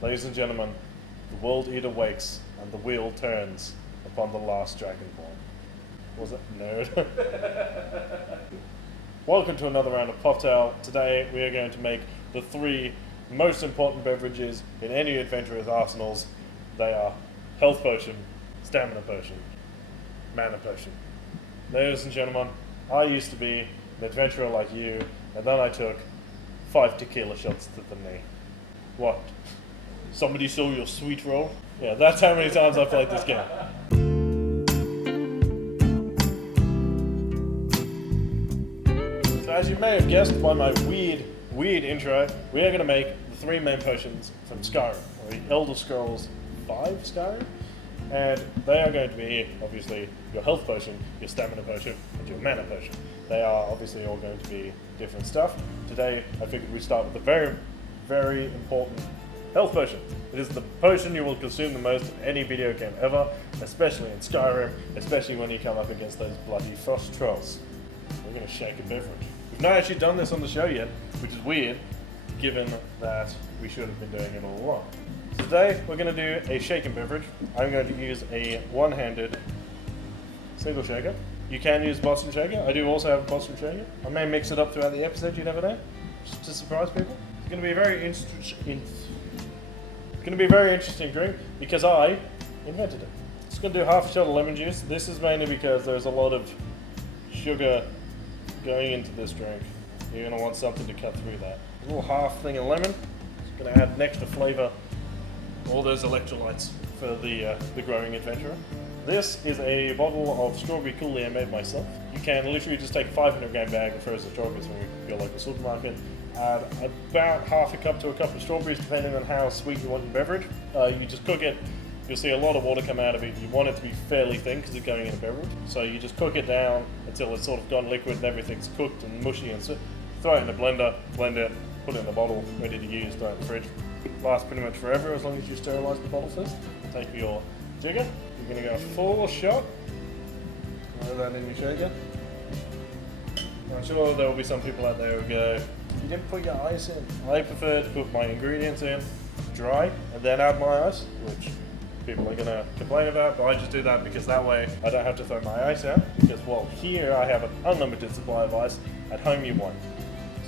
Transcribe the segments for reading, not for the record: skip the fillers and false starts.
Ladies and gentlemen, the world eater wakes and the wheel turns upon the last dragonborn. Was it? Nerd. Welcome to another round of Cocktail. Today we are going to make the three most important beverages in any adventurer's arsenals. They are health potion, stamina potion, mana potion. Ladies and gentlemen, I used to be an adventurer like you, and then I took 5 tequila shots to the knee. What? Somebody saw your sweet roll? Yeah, that's how many times I played this game. So as you may have guessed by my weird intro, we are going to make the 3 main potions from Skyrim, or the Elder Scrolls 5 Skyrim. And they are going to be, obviously, your health potion, your stamina potion, and your mana potion. They are obviously all going to be different stuff. Today, I figured we'd start with the very, very important health potion. It is the potion you will consume the most in any video game ever, especially in Skyrim, especially when you come up against those bloody frost trolls. We're going to shake a beverage. We've not actually done this on the show yet, which is weird, given that we should have been doing it all along. Today, we're going to do a shaken beverage. I'm going to use a one-handed single shaker. You can use Boston shaker. I do also have a Boston shaker. I may mix it up throughout the episode, you never know, just to surprise people. It's going to be a very interesting drink because I invented it. It's going to do half a shot of lemon juice. This is mainly because there's a lot of sugar going into this drink. You're going to want something to cut through that. A little half thing of lemon. It's going to add an extra flavor. All those electrolytes for the growing adventurer. This is a bottle of strawberry coulee I made myself. You can literally just take a 500 gram bag of frozen strawberries from your local supermarket, add about half a cup to a cup of strawberries depending on how sweet you want your beverage. You just cook it. You'll see a lot of water come out of it. You want it to be fairly thin because it's going in a beverage. So you just cook it down until it's sort of gone liquid and everything's cooked and mushy, and throw it in the blender, blend it, put it in the bottle, ready to use, throw it in the fridge. Lasts pretty much forever as long as you sterilize the bottle first. Take your jigger. You're going to go full shot. Throw that in your shaker. I'm sure there will be some people out there who go, you didn't put your ice in. I prefer to put my ingredients in dry and then add my ice, which people are going to complain about, but I just do that because that way I don't have to throw my ice out, because well, here I have an unlimited supply of ice. At home you won't.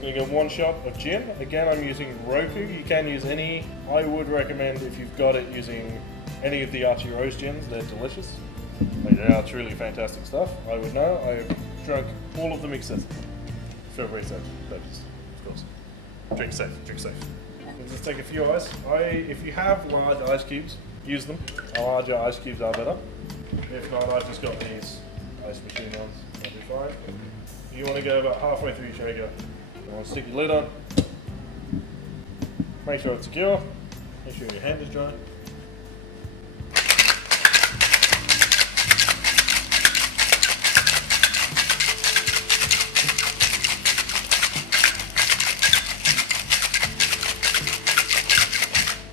Going to get 1 shot of gin. Again, I'm using Roku. You can use any. I would recommend, if you've got it, using any of the Archie Rose gins. They're delicious. They are truly fantastic stuff. I would know. I've drunk all of them except for research purposes, of course. Drink safe. Drink safe. We'll just take a few ice. If you have large ice cubes, use them. Larger ice cubes are better. If not, I've just got these ice machine ones. That'll be fine. You want to go about halfway through your shaker. Stick your lid on, make sure it's secure, make sure your hand is dry.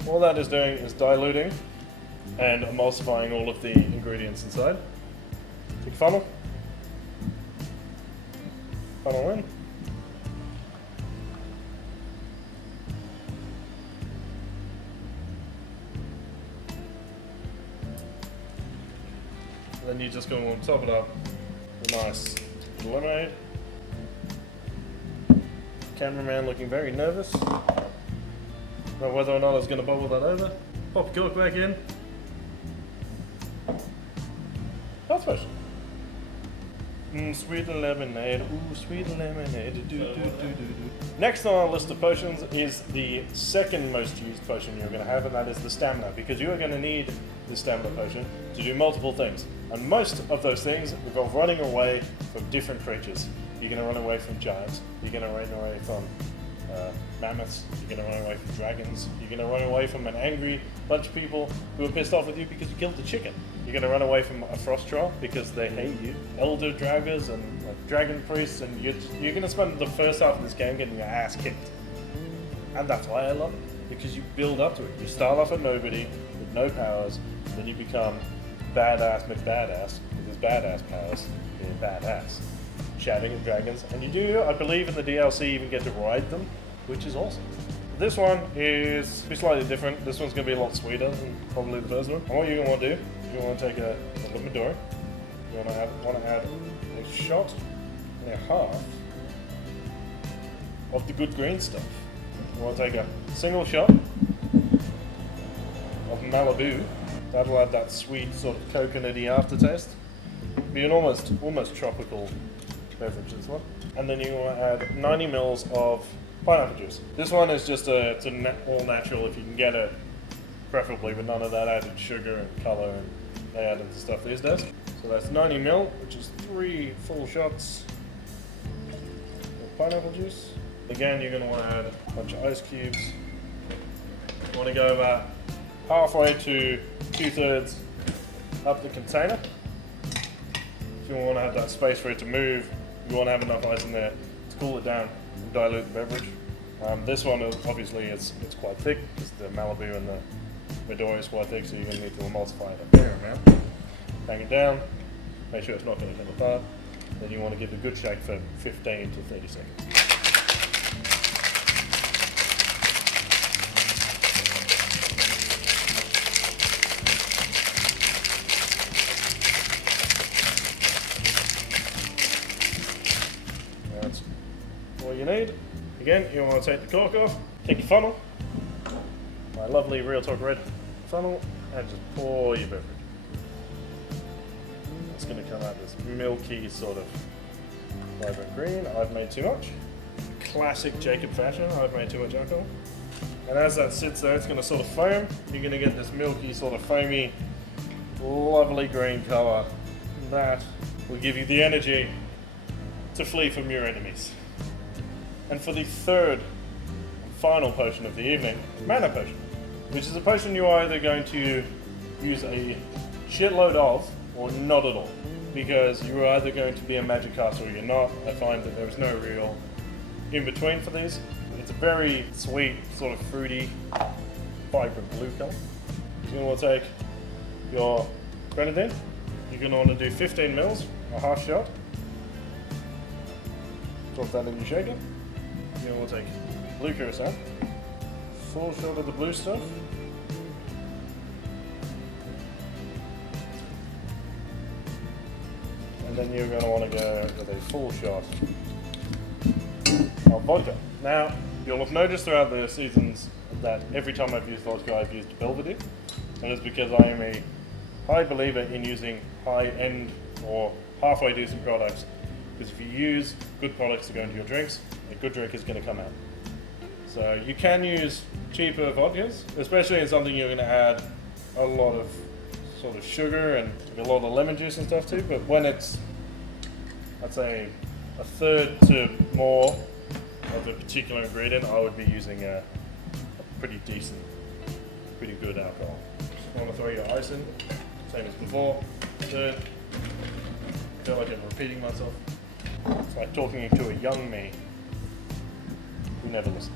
All that is doing is diluting and emulsifying all of the ingredients inside. Take a funnel in. Then you're just going to top it up with a nice lemonade. Cameraman looking very nervous. Don't know whether or not I was going to bubble that over. Pop the cork back in. That's fresh. Sweet lemonade. Ooh, sweet lemonade. Next on our list of potions is the second most used potion you're going to have, and that is the stamina, because you are going to need the stamina potion to do multiple things. And most of those things involve running away from different creatures. You're going to run away from giants. You're going to run away from mammoths. You're going to run away from dragons. You're going to run away from an angry bunch of people who are pissed off with you because you killed the chicken. You're going to run away from a frost troll because they hate you. Elder draggers and dragon priests, and you're going to spend the first half of this game getting your ass kicked. And that's why I love it, because you build up to it. You start off a nobody with no powers, then you become badass McBadass with his badass powers, being badass, shouting at dragons, and you do, I believe in the DLC, even get to ride them, which is awesome. this one is slightly different. This one's going to be a lot sweeter than probably the first one. And what you're going to want to do, you want to take a Midori. You want to add a shot and a half of the good green stuff. You want to take a single shot of Malibu. That'll add that sweet sort of coconutty aftertaste. Be an almost tropical beverage, this one. And then you want to add 90 mils of pineapple juice. This one is just it's all natural if you can get it, preferably with none of that added sugar and color and they add into stuff these days. So that's 90 mil, which is 3 full shots of pineapple juice. Again, you're going to want to add a bunch of ice cubes. You want to go about halfway to 2/3 up the container. If you want to have that space for it to move, you want to have enough ice in there to cool it down and dilute the beverage. This one, obviously, it's quite thick because the Malibu and the Midori is quite thick, so you're going to need to emulsify it a fair amount. Hang it down, make sure it's not going to come apart. Then you want to give it a good shake for 15 to 30 seconds. That's all you need. Again, you want to take the cork off, take your funnel, my lovely Real Talk Red funnel, and just pour your beverage. It's going to come out this milky sort of vibrant green. I've made too much. Classic Jacob fashion, I've made too much alcohol. And as that sits there, it's going to sort of foam. You're going to get this milky, sort of foamy, lovely green colour. That will give you the energy to flee from your enemies. And for the third and final potion of the evening, mana potion, which is a potion you're either going to use a shitload of or not at all, because you're either going to be a magic caster or you're not. I find that there is no real in between for these. It's a very sweet, sort of fruity, vibrant blue colour. You're going to want to take your grenadine. You're going to want to do 15 mils, a half shot. Drop that in your shaker. You're going to want to take blue curacao, full shot of the blue stuff. And then you're going to want to go with a full shot of vodka. Now, you'll have noticed throughout the seasons that every time I've used vodka, I've used Belvedere. And it's because I am a high believer in using high-end or halfway decent products. Because if you use good products to go into your drinks, a good drink is going to come out. So you can use cheaper vodkas, especially in something you're going to add a lot of sort of sugar and a lot of lemon juice and stuff too. But when it's, I'd say, a third to more of a particular ingredient, I would be using a pretty decent, pretty good alcohol. You want to throw your ice in, same as before. Third, I feel like I'm repeating myself. It's like talking to a young me who never listened.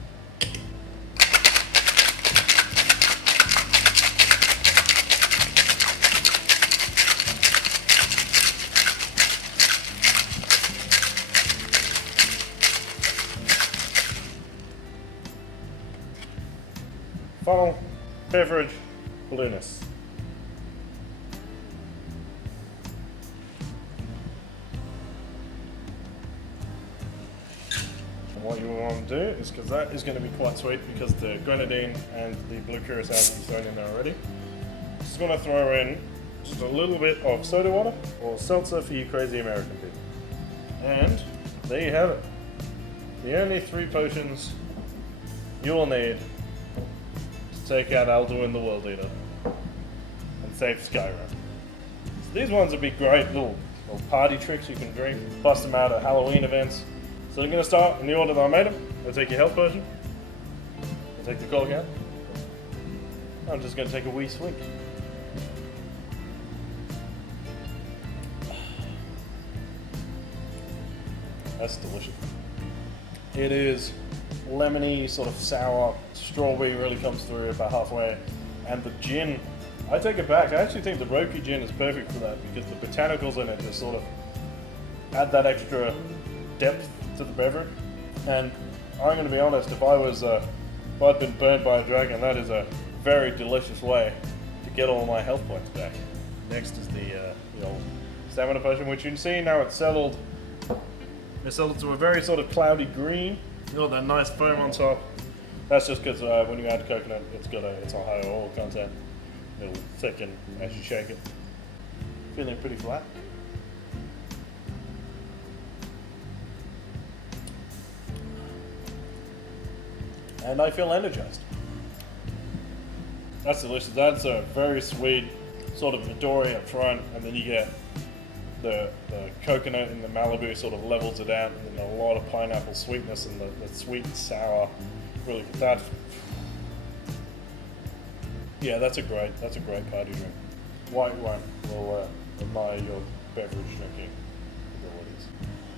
Funnel, beverage, blueness. And what you want to do is, because that is going to be quite sweet because the grenadine and the blue curacao is thrown in there already, just going to throw in just a little bit of soda water or seltzer for you crazy American people. And there you have it. The only 3 potions you will need to take out Alduin the World Eater and save Skyrim. So these ones would be great little party tricks you can drink, bust them out at Halloween events. So I'm going to start in the order that I made them. I'll take your health potion, I'll take the cork out, I'm just going to take a wee swig. That's delicious. It is lemony, sort of sour, strawberry really comes through about halfway, and the gin, I take it back, I actually think the Roki gin is perfect for that because the botanicals in it just sort of add that extra depth to the beverage. And I'm going to be honest, if I was I've been burned by a dragon, that is a very delicious way to get all my health points back. Next is the old stamina potion, which you can see now it's settled. It's settled to a very sort of cloudy green. You got that nice foam on top. That's just because when you add coconut, it's a higher oil content. It'll thicken as you shake it. Feeling pretty flat. And I feel energized. That's delicious. That's a very sweet sort of Midori up front, and then you get the coconut and the Malibu sort of levels it out, and then a lot of pineapple sweetness and the sweet and sour. Really, that's a great party drink. White wine will admire your beverage drinking abilities.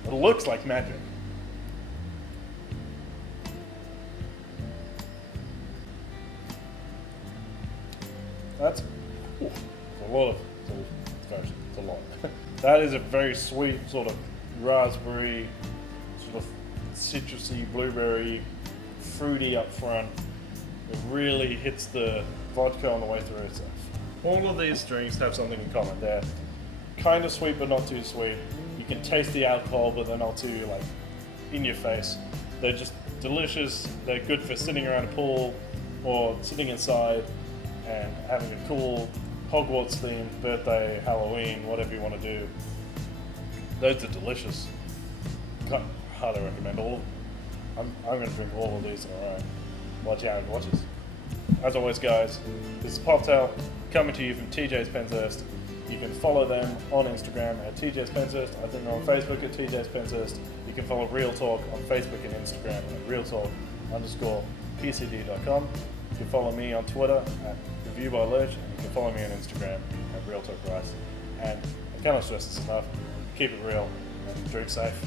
It looks like magic. That's a lot of. It's a lot. That is a very sweet sort of raspberry, sort of citrusy, blueberry, fruity up front. It really hits the vodka on the way through itself. All of these drinks have something in common. They're kind of sweet but not too sweet. You can taste the alcohol but they're not too like in your face. They're just delicious. They're good for sitting around a pool or sitting inside and having a cool Hogwarts themed birthday, Halloween, whatever you want to do. Those are delicious. Highly recommend all of them. I'm going to drink all of these in a row. Watch out and watches. As always, guys, this is Poptail coming to you from TJ's Penshurst. You can follow them on Instagram at TJ's Penshurst. I think they're on Facebook at TJ's Penshurst. You can follow Real Talk on Facebook and Instagram at realtalk_pcd.com. You can follow me on Twitter at ReviewByLurch, and you can follow me on Instagram at RealTalkRice. And I cannot stress this enough, keep it real and drink safe.